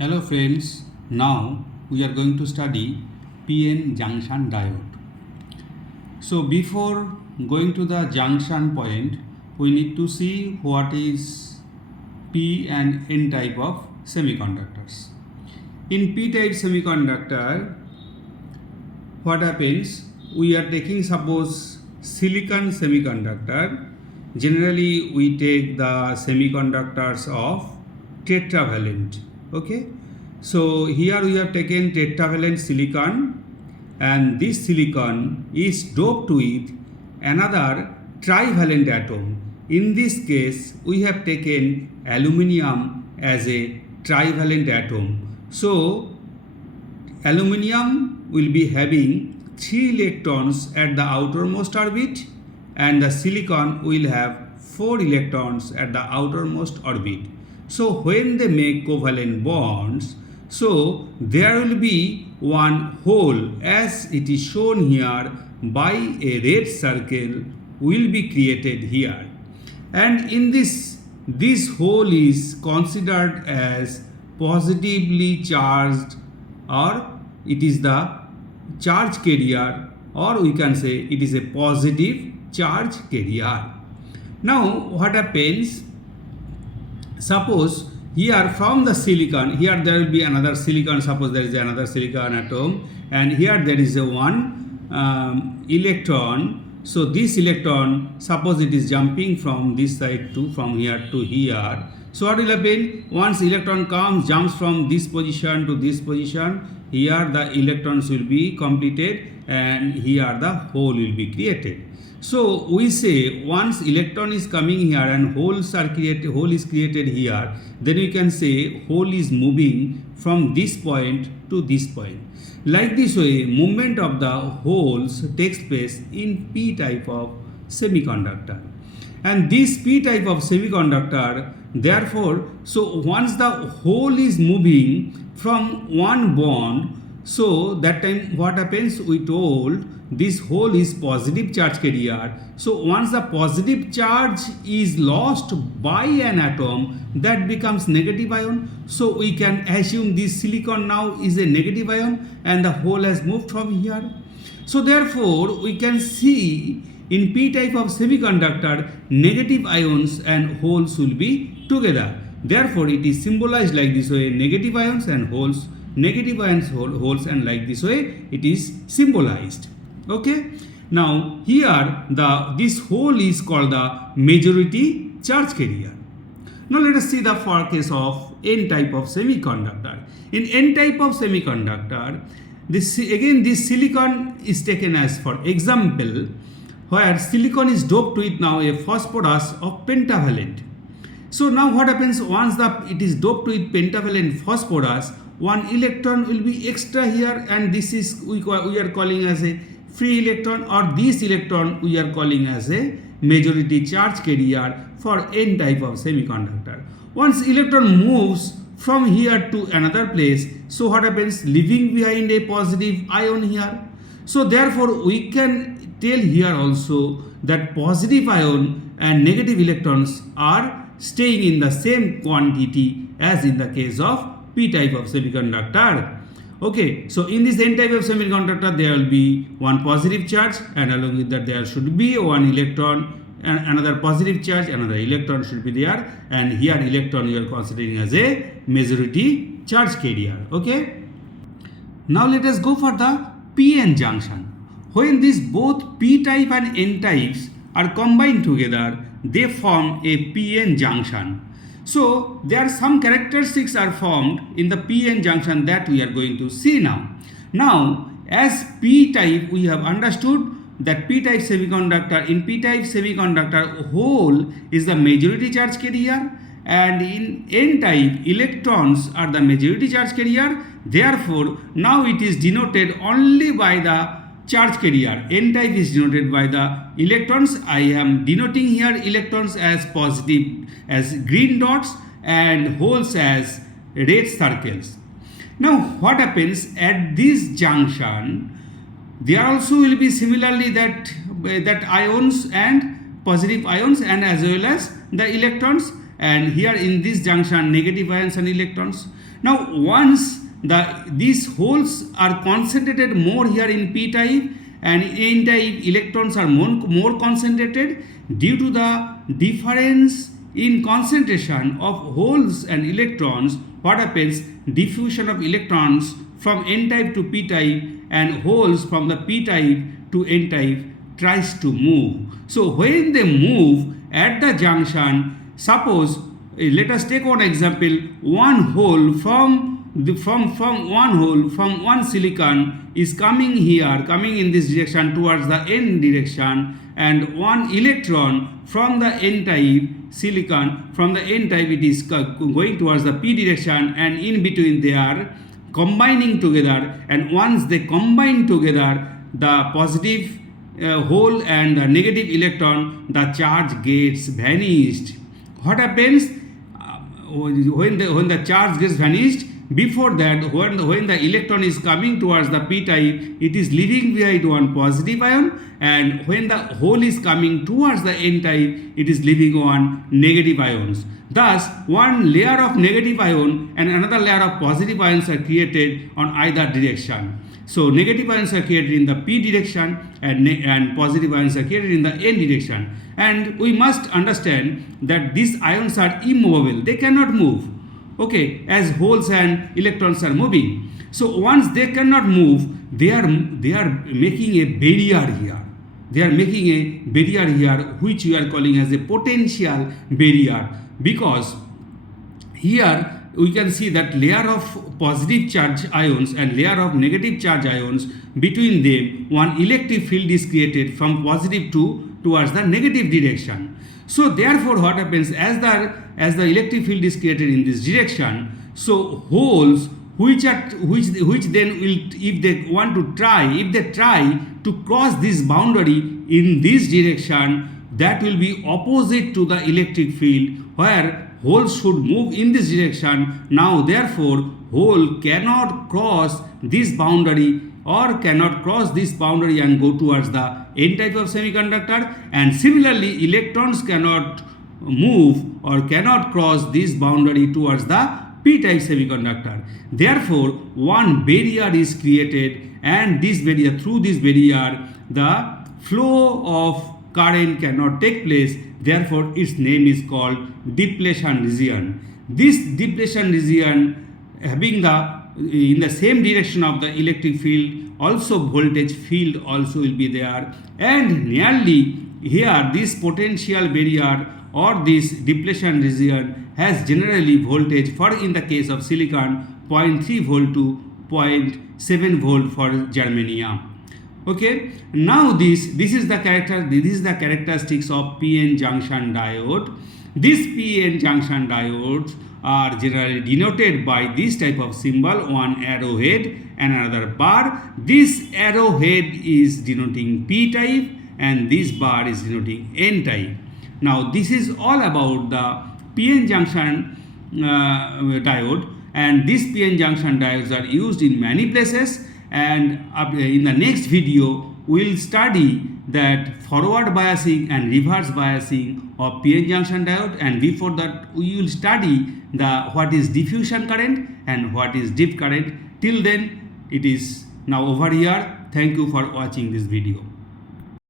Hello friends, now we are going to study PN junction diode. So before going to the junction point, we need to see what is P and N type of semiconductors. In P type semiconductor, what happens? We are taking suppose silicon semiconductor. Generally we take the semiconductors of tetravalent. Okay, so here we have taken tetravalent silicon, and this silicon is doped with another trivalent atom. In this case we have taken aluminium as a trivalent atom. So aluminium will be having 3 electrons at the outermost orbit, and the silicon will have 4 electrons at the outermost orbit. So when they make covalent bonds, so there will be one hole, as it is shown here by a red circle, will be created here, and in this hole is considered as positively charged, or it is the charge carrier, or we can say it is a positive charge carrier. Now what happens? Suppose here from the silicon, here there will be another silicon, suppose there is another silicon atom, and here there is a one electron. So this electron, suppose it is jumping from this side to from here to here. So what will happen? Once electron comes, jumps from this position to this position, here the electrons will be completed, and here the hole will be created. So we say once electron is coming here and hole is created here, then we can say hole is moving from this point to this point. Like this way, movement of the holes takes place in P type of semiconductor. And this P type of semiconductor, therefore, so once the hole is moving from one bond, so that time what happens? We told this hole is positive charge carrier. So once the positive charge is lost by an atom, that becomes negative ion. So we can assume this silicon now is a negative ion, and the hole has moved from here. So therefore we can see in P type of semiconductor, negative ions and holes will be together. Therefore it is symbolized like this way: negative ions and holes, negative ions, holes, and like this way it is symbolized. Okay, now here this hole is called the majority charge carrier. Now let us see the for case of N type of semiconductor. In N type of semiconductor, this silicon is taken as for example, where silicon is doped with now a phosphorus of pentavalent. So now what happens? Once it is doped with pentavalent phosphorus, one electron will be extra here, and this is we are calling as a free electron, or this electron we are calling as a majority charge carrier for N type of semiconductor. Once electron moves from here to another place, so what happens? Leaving behind a positive ion here. So therefore we can tell here also that positive ion and negative electrons are staying in the same quantity as in the case of P type of semiconductor. Okay, so in this N type of semiconductor, there will be one positive charge, and along with that there should be one electron, and another positive charge, another electron should be there, and here electron you are considering as a majority charge carrier. Okay, now let us go for the PN junction. When these both P type and N types are combined together, they form a PN junction. So there are some characteristics are formed in the PN junction that we are going to see now. Now as P type, we have understood that P type semiconductor, in P type semiconductor, hole is the majority charge carrier, and in N type electrons are the majority charge carrier. Therefore now it is denoted only by the charge carrier. N type is denoted by the electrons. I am denoting here electrons as positive, as green dots, and holes as red circles. Now what happens at this junction? There also will be similarly that ions and positive ions, and as well as the electrons, and here in this junction negative ions and electrons. Now once these holes are concentrated more here in p type, and in n type electrons are more concentrated, due to the difference in concentration of holes and electrons, what happens? Diffusion of electrons from n type to p type and holes from the p type to n type tries to move. So when they move at the junction, suppose let us take one example. One hole from one silicon is coming here, coming in this direction towards the n direction, and one electron from the n type silicon, from the n type it is going towards the p direction, and in between they are combining together, and once they combine together, the positive hole and the negative electron, the charge gets vanished. What happens when the charge gets vanished? Before that, when the electron is coming towards the p type, it is leaving behind one positive ion, and when the hole is coming towards the n type, it is leaving one negative ions. Thus, one layer of negative ion and another layer of positive ions are created on either direction. So negative ions are created in the p direction, and positive ions are created in the n direction. And we must understand that these ions are immovable; they cannot move. Okay, as holes and electrons are moving. So once they cannot move, they are making a barrier here. They are making a barrier here, which we are calling as a potential barrier, because here we can see that layer of positive charge ions and layer of negative charge ions, between them one electric field is created from positive towards the negative direction. So therefore what happens, as the electric field is created in this direction, so holes which then will, if they try to cross this boundary in this direction, that will be opposite to the electric field, where holes should move in this direction. Now therefore hole cannot cross this boundary, or cannot cross this boundary and go towards the n type of semiconductor, and similarly electrons cannot move or cannot cross this boundary towards the p type semiconductor. Therefore one barrier is created, and this barrier, through this barrier the flow of current cannot take place. Therefore its name is called depletion region. This depletion region, having in the same direction of the electric field, also voltage field also will be there, and nearly here this potential barrier or this depletion region has generally voltage, for in the case of silicon 0.3 volt to 0.7 volt for germanium. Okay, now this is the characteristics of p-n junction diode. These p-n junction diodes are generally denoted by this type of symbol, one arrowhead and another bar. This arrowhead is denoting p type and this bar is denoting n type. Now this is all about the p-n junction diode, and these p-n junction diodes are used in many places, and in the next video we will study that forward biasing and reverse biasing of p-n junction diode, and before that we will study what is diffusion current and what is dip current. Till then, it is now over here. Thank you for watching this video.